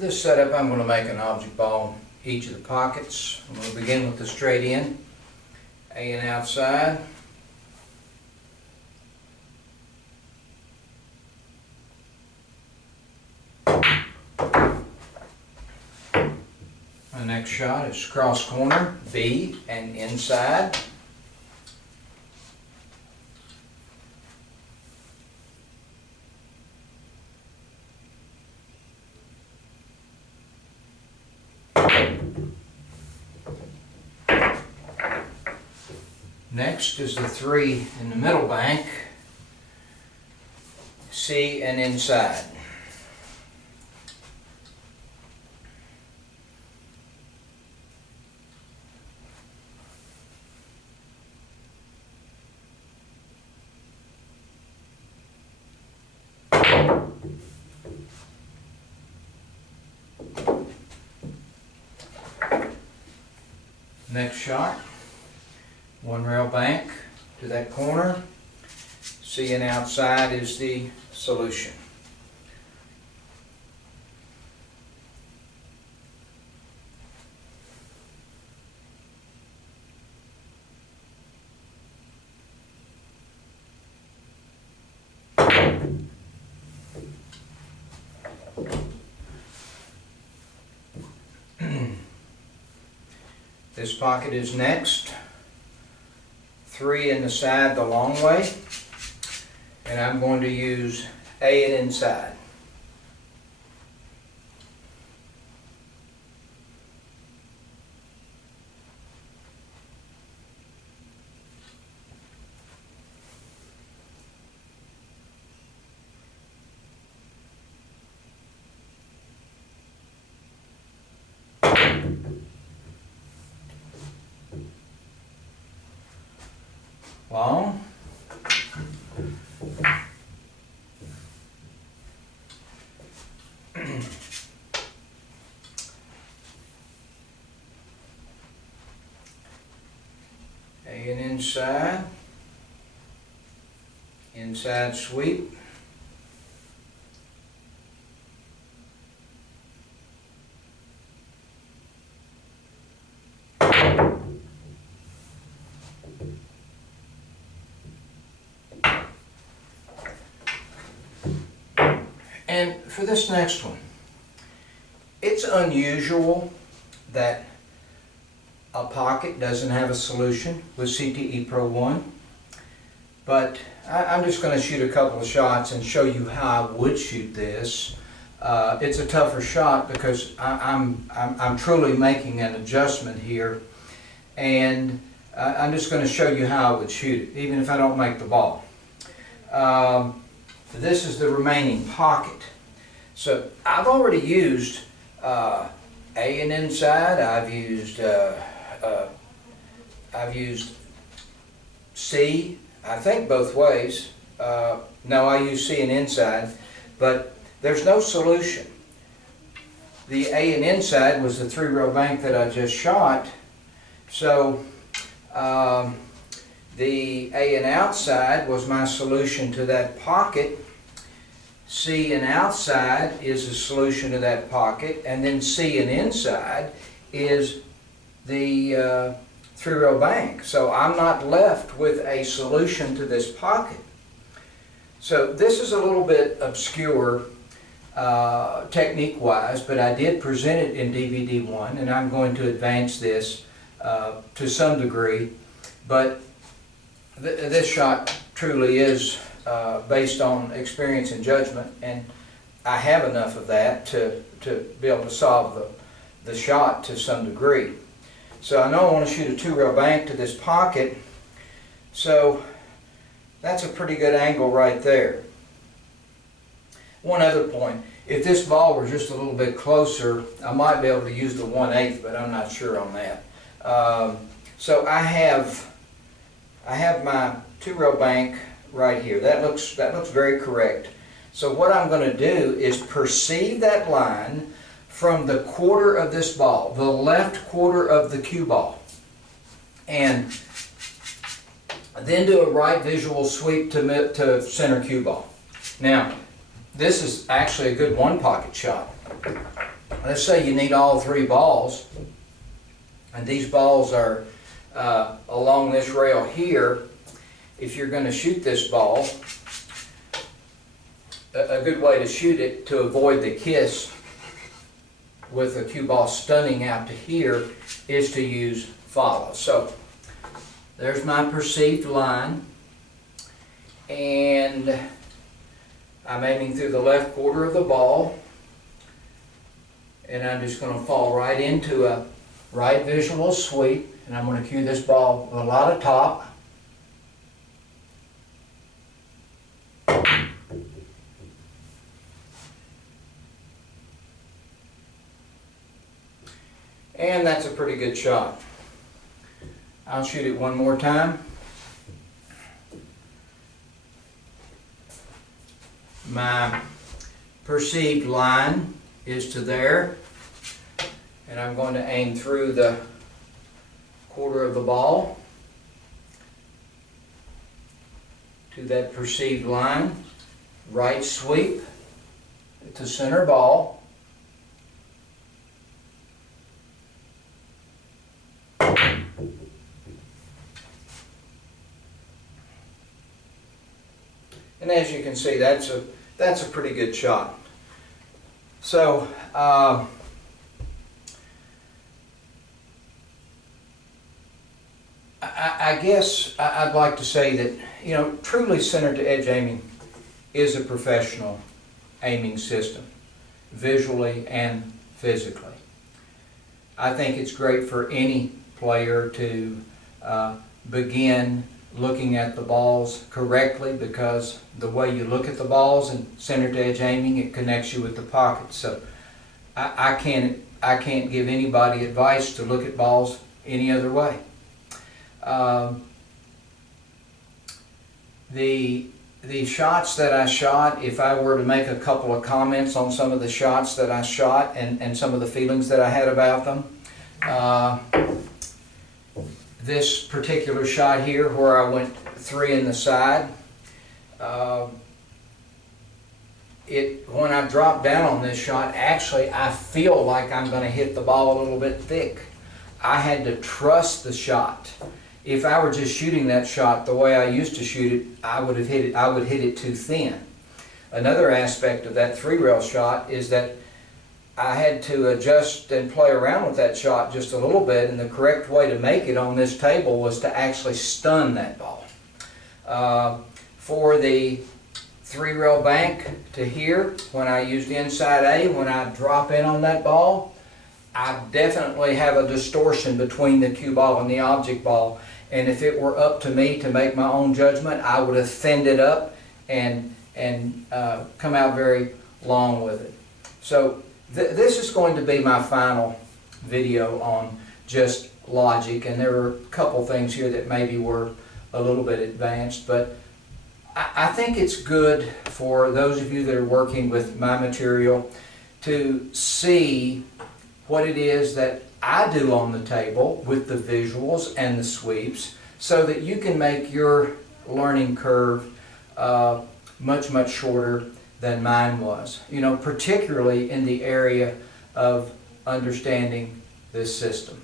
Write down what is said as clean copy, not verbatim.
this setup, I'm going to make an object ball each of the pockets. I'm going to begin with the straight in, A and outside. The next shot is cross corner, B and inside. Next is the 3 in the middle bank, C and inside. Next shot, 1 rail bank to that corner, C and outside is the solution. This pocket is next, 3 in the side the long way, and I'm going to use A and inside. Long. A and inside. Inside sweep. And for this next one, it's unusual that a pocket doesn't have a solution with CTE Pro 1, but I'm just going to shoot a couple of shots and show you how I would shoot this. It's a tougher shot because I'm truly making an adjustment here, and I'm just going to show you how I would shoot it, even if I don't make the ball. This is the remaining pocket. So I've already used A and inside. I've used C. I think both ways. No, I use C and inside, but there's no solution. The A and inside was the 3-row bank that I just shot. So the A and outside was my solution to that pocket. C and outside is the solution to that pocket, and then C and inside is the 3-row bank. So I'm not left with a solution to this pocket. So this is a little bit obscure technique-wise, but I did present it in DVD 1, and I'm going to advance this to some degree. But this shot truly is based on experience and judgment, and I have enough of that to be able to solve the shot to some degree. So I know I want to shoot a 2-rail bank to this pocket, so that's a pretty good angle right there. One other point, if this ball were just a little bit closer, I might be able to use the 1/8, but I'm not sure on that. So I have my 2-rail bank right here. That looks very correct. So what I'm going to do is perceive that line from the quarter of this ball, the left quarter of the cue ball, and then do a right visual sweep to center cue ball. Now, this is actually a good 1-pocket shot. let's say you need all 3 balls, and these balls are along this rail here. If you're going to shoot this ball, a good way to shoot it to avoid the kiss with the cue ball stunning out to here is to use follow. So there's my perceived line, and I'm aiming through the left quarter of the ball, and I'm just going to fall right into a right visual sweep, and I'm going to cue this ball with a lot of top. And that's a pretty good shot. I'll shoot it one more time. My perceived line is to there, and I'm going to aim through the quarter of the ball to that perceived line, right sweep to center ball. And as you can see, that's a pretty good shot. So I guess I'd like to say that, you know, truly center to edge aiming is a professional aiming system, visually and physically. I think it's great for any player to begin looking at the balls correctly, because the way you look at the balls and center to edge aiming, it connects you with the pocket. So I can't give anybody advice to look at balls any other way. The shots that I shot, if I were to make a couple of comments on some of the shots that I shot and some of the feelings that I had about them, this particular shot here where I went 3 in the side, when I dropped down on this shot, actually I feel like I'm going to hit the ball a little bit thick. I had to trust the shot. If I were just shooting that shot the way I used to shoot it, I would hit it too thin. Another aspect of that 3-rail shot is that I had to adjust and play around with that shot just a little bit, and the correct way to make it on this table was to actually stun that ball. For the 3-rail bank to here, when I used inside A, when I drop in on that ball, I definitely have a distortion between the cue ball and the object ball, and if it were up to me to make my own judgment, I would have thinned it up and come out very long with it. So this is going to be my final video on just logic, and there were a couple things here that maybe were a little bit advanced, but I think it's good for those of you that are working with my material to see what it is that I do on the table with the visuals and the sweeps, so that you can make your learning curve much, much shorter than mine was. You know, particularly in the area of understanding this system.